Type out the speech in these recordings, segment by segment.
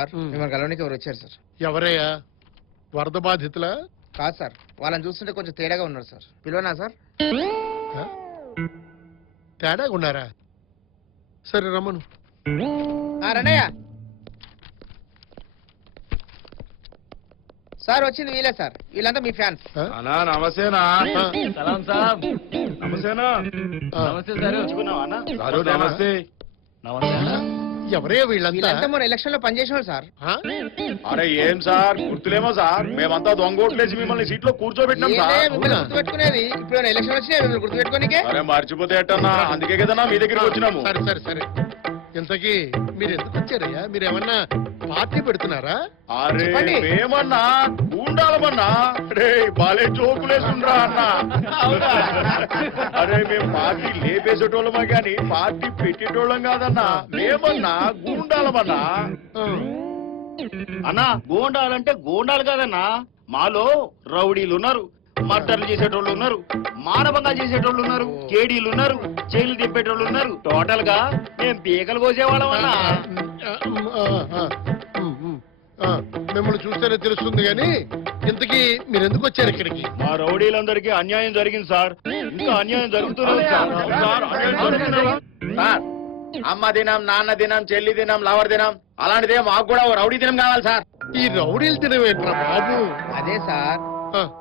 Sir మిమ్మల్ని కలవడానికి ఎవరు వచ్చారు సార్? ఎవరయ్యా? వరద బాధితుల? కాదు సార్, వాళ్ళని చూస్తుంటే కొంచెం తేడాగా ఉన్నారు సార్. పిలవనా సార్? తేడాగా ఉన్నారా? సరే రమ్మను. రండయ్య సార్. వచ్చింది వీలే సార్, వీళ్ళంతా మీ ఫ్యాన్స్. నమస్తేనా? సలాం సాబ్. నమస్తేనా? నమస్తే సార్. నమస్తే. నమస్తే. ఎవరయ్యా వీళ్ళంతా? వీళ్ళంతా మన ఎలక్షన్ లో పనిచేసిన వాళ్ళు సార్. అరే ఏం సార్ గుర్తులేమో సార్, మేమంతా దొంగోట్లేసి మిమ్మల్ని సీట్ లో కూర్చోబెట్టినాం సార్. మిమ్మల్ని గుర్తుపెట్టుకునేది ఇప్పుడు ఎలక్షన్ వచ్చినాయి, మిమ్మల్ని గుర్తుపెట్టుకోనికే. అరే మర్చిపోతే ఎట్టన్నా, అందుకే కదన్నా మీ దగ్గరికి వచ్చినాము. సరే సరే సరే, ఇంతకీ మీరు ఎందుకు వచ్చారయ్యా? మీరు ఏమన్నా పార్టీ పెడుతున్నారా? అరే మేమన్నా గూండాలమన్నా, అరే బాలే జోకులేసుండ్రా అన్నా. అరే మేము పార్టీ లేపేసేటోళ్ళమా గాని పార్టీ పెట్టేటోళ్ళం కాదన్నా, మేమన్నా గూండాలమన్నా. అన్నా గోండాలంటే గోండాలు కాదన్నా, మాలో రౌడీలు ఉన్నారు, మర్డర్లు చేసేటోళ్ళు ఉన్నారు, మానవంగా చేసేటోళ్ళు ఉన్నారు, కేడీలు ఉన్నారు, జైలు తిప్పేటోళ్ళు ఉన్నారు. టోటల్ గా మేము పీకలు కోసేవాళ్ళం అన్నా. మిమ్మల్ని చూస్తేనే తెలుస్తుంది గాని ఇంతకీ మీరు ఎందుకు వచ్చారు ఇక్కడికి? మా రౌడీలందరికీ అన్యాయం జరిగింది సార్, ఇంకా అన్యాయం జరుగుతున్నది సార్. సార్ అమ్మ దినం, నాన్న దినం, చెల్లి దినం, లవర్ దినం, అలాంటిదే మాకు కూడా ఓ రౌడీ దినం కావాలి సార్. ఈ రౌడీలు తినవేంట్రా బాబు? అదే sir,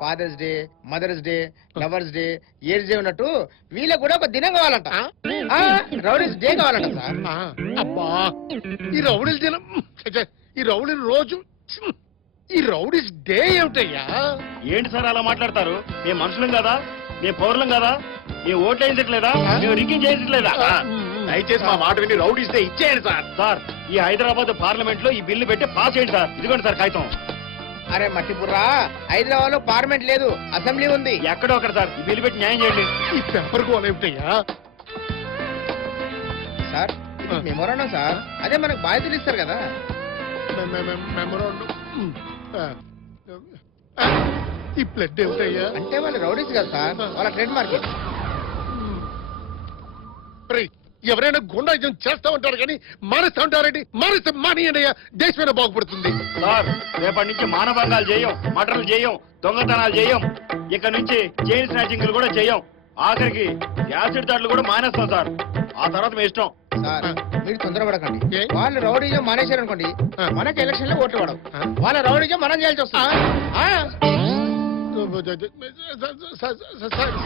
fathers day, mothers day, lovers day, years day ఉన్నట్టు వీళ్ళకి కూడా ఒక దినం కావాలంట. రౌడీస్ డే కావాలంట సార్. అబ్బా, ఈ రౌడీలు దినం, ఈ రౌడీలు రోజు, ఈ రౌడీస్ డే ఏమిటయ్యా? ఏంటి సార్ అలా మాట్లాడతారు? మేము మనుషులం కదా, మేము పౌరులం కదా, మేము ఓట్లు వేయించట్లేదా, మేము రిగ్గింగ్ చేయించట్లేదా? దయచేసి మా మాట విని రౌడీస్ డే ఇచ్చేయండి సార్. సార్ ఈ హైదరాబాద్ పార్లమెంట్ లో ఈ బిల్లు పెట్టి పాస్ చేయండి సార్. ఇదిగోండి సార్ కాగితం. అరే మట్టిపుర్రా, హైదరాబాద్ లో పార్లమెంట్ లేదు, అసెంబ్లీ ఉంది. ఎక్కడో ఒకటి సార్, ఈ బిల్లు పెట్టి న్యాయం చేయండి. ఈ పేపర్ గోల్ ఏమిటయ్యా? సార్ మెమోరాండం సార్, అదే మనకు బాధ్యతలు ఇస్తారు కదా. మెమోరాండం. ఈ బ్లడ్ ఏమిటయ్యా? అంటే వాళ్ళు రౌడీస్ కదా సార్, వాళ్ళ ట్రేడ్ మార్కెట్. ఎవరైనా గుండాయిజం చేస్తా ఉంటారు కానీ మానేస్తా ఉంటారండి. మానేస్తే మానేయండి అయ్యా, దేశమైనా బాగుపడుతుంది. సార్ రేపటి నుంచి మానభంగాలు చేయం, మటర్లు చేయం, దొంగతనాలు చేయం, ఇక నుంచి చైన్ స్నాచింగ్లు కూడా చేయం, ఆఖరికి యాసిడ్ దాడులు కూడా మానేస్తాం సార్. ఆ తర్వాత మీ ఇష్టం. సార్ మీరు తొందరపడకండి. వాళ్ళు రౌడీజం మానేశారు అనుకోండి, మనకి ఎలక్షన్ లో ఓట్లు పడవు. వాళ్ళ రౌడీజం మనం చేయాల్సి వస్తుంది.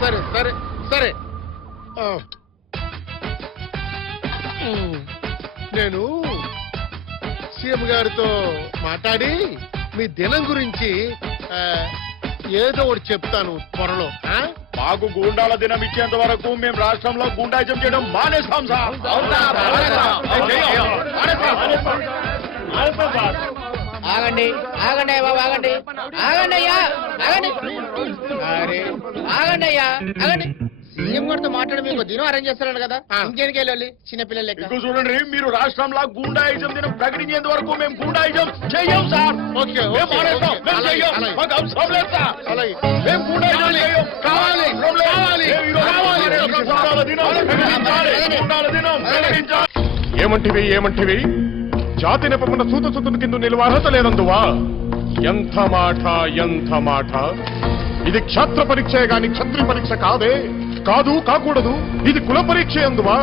సరే సరే సరే, నేను సీఎం గారితో మాట్లాడి మీ దినం గురించి ఏదో ఒకటి చెప్తాను త్వరలో. మాకు గూండాల దినం ఇచ్చేంత వరకు మేము రాష్ట్రంలో గూండాయిజం చేయడం మానేస్తాం సార్. ఆగండి ఆగండి బాబు, ఆగండి ఆగండి అయ్యా, ఆగండి. అరే ఆగండి అయ్యా, ఆగండి. సీఎం గారితో మాట్లాడి మీకు దినం అరేంజ్ చేస్తారని కదా, ఇంకేనికి వెళ్ళాలి చిన్నపిల్లలు లెక్క. ఇంకో చూడండి, మీరు రాష్ట్రంలో గూండాయిజం దినం ప్రకటించేంత వరకు మేము గూండాయిజం చెయ్యం సార్. మేము మానేస్తాం, మేము చెయ్యం. మాకు అవసరం లేదు సార్. మేము గూండాయిజం చెయ్యం. కావాలి కావాలి గూండాల దినం ప్రకటించాలి. గూండాల దినం ప్రకటించాలి. ఏమంటివి ఏమంటివి? జాతి నెపమున సూత సుతుని కింద నిలువ అర్హత లేనందువా? ఎంత మాట ఎంత మాట! ఇది క్షాత్ర పరీక్షే గాని క్షత్రి పరీక్ష కాదే, కాదు కాకూడదు. ఇది కుల పరీక్ష అందువా?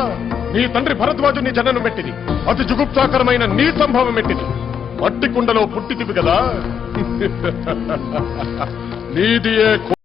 నీ తండ్రి భరద్వాజుని జననం పెట్టింది, అతి జుగుప్సాకరమైన నీ సంభవం పెట్టింది. మట్టి కుండలో పుట్టితివి కదా, నీది ఏ